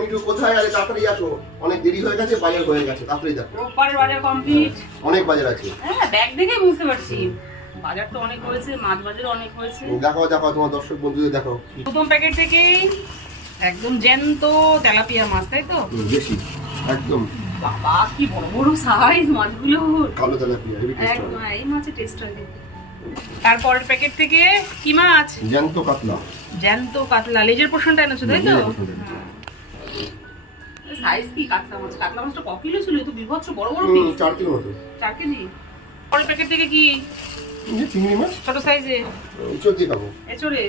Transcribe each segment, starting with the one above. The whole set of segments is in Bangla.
মিঠু কোথায় আছে? তাড়াতাড়ি আসো, অনেক দেরি হয়ে গেছে, বাজার হয়ে গেছে, তাড়াতাড়ি দেখো। রোববারের বাজার কমপ্লিট। অনেক বাজার আছে। হ্যাঁ, ব্যাগ দেখে বুঝতে পারছি বাজার তো অনেক হয়েছে, মাছ বাজার অনেক হয়েছে। দেখো দেখো তোমার দর্শক বন্ধুদের দেখো। প্রথম প্যাকেট থেকে একদম জ্যান্ত তেলাপিয়া মাছ, তাই তো? বেশি একদম। বাবা কি বড় বড় সাইজ মাছগুলো। কালো তেলাপিয়া হেভি টেস্ট একদম হয়। এই মাছের টেস্ট হয় দেখতে। তারপরের প্যাকেট থেকে কি মাছ? জ্যান্ত কাতলা। জ্যান্ত কাতলা, লেজের পোর্শনটা এনেছো তাই তো? সাইজ কি কাতলা মাছ? কাতলা মাছটা ক কিলো ছিল? তো বিভৎস বড় বড় পিস। 4 কিলো মতো। 4 কেজি। পরের প্যাকেট থেকে কি? এই চিংড়ি মাছ ছোট সাইজে। এঁচড় দিয়ে খাবো। এচড়ে।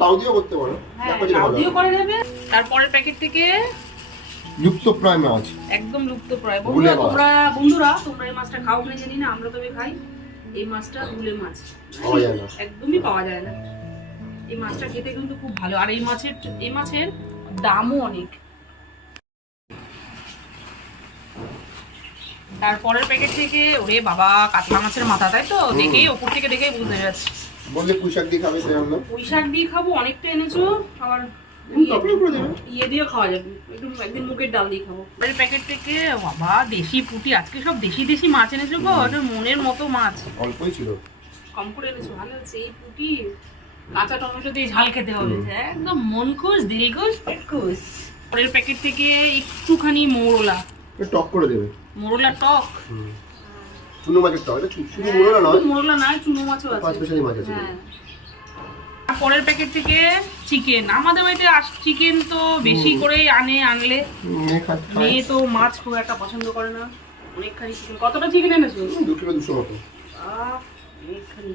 লাউ দিয়েও করতে পারো। হ্যাঁ, দেখো যেটা লাউ ভালো দিয়েও হবে। করা যাবে। তারপরের প্যাকেট থেকে লুপ্তপ্রায় মাছ। একদম লুপ্তপ্রায়। গুলে বন্ধুরা তোমরা এই মাছটা খাও কিনা জানি না, আমরা তবে খাই। এই মাছটা গুলে মাছ পাওয়া যায় না। একদমই পাওয়া যায় না। এই মাছটা খেতে কিন্তু খুব ভালো, আর এই মাছের দামও অনেক। তারপরের প্যাকেট থেকে ওরে বাবা কাতলা মাছের মাথা, তাই তো? দেখেই ওপর থেকে দেখেই বুঝতে যাচ্ছে। বললে পুঁই শাক দিয়ে খাবে, তাই আনলাম। পুঁই শাক দিয়ে খাবো, অনেকটা এনেছো। আবার তারপরে করে দেবে। ইয়ে দিয়ে খাওয়া যাবে, একটু একদিন মুগের ডাল দিয়ে খাবো। এর প্যাকেট থেকে বাবা দেশি পুঁটি, আজকে সব দেশি দেশি মাছ এনেছো গো, এটা মনের মতো মাছ। অল্পই ছিল। কম করে এনেছো, ভালো হচ্ছে। এই পুঁটি কাঁচা টমেটো দিয়ে ঝাল খেতে হবে, একদম মন খুশ, দিল খুশ, পেট খুশ। পরের প্যাকেট থেকে একটুখানি মোরলা। টক করে দেবে। মোরলা টক। চুনো মাছের টক। এটা শুধু মোরলা নয়, মোরলা না, চুনো মাছও আছে। 5 স্পেশালি মাছ আছে। হ্যাঁ। আর পরের প্যাকেট থেকে চিকেন। আমাদের বাড়িতে চিকেন তো বেশি করেই আনলে। মেয়ে তো মাছ খুব একটা পছন্দ করে না। অনেকখানি চিকেন। কতটা চিকেন এনেছো? 2 কিলো 200 মতো। অনেকখানি।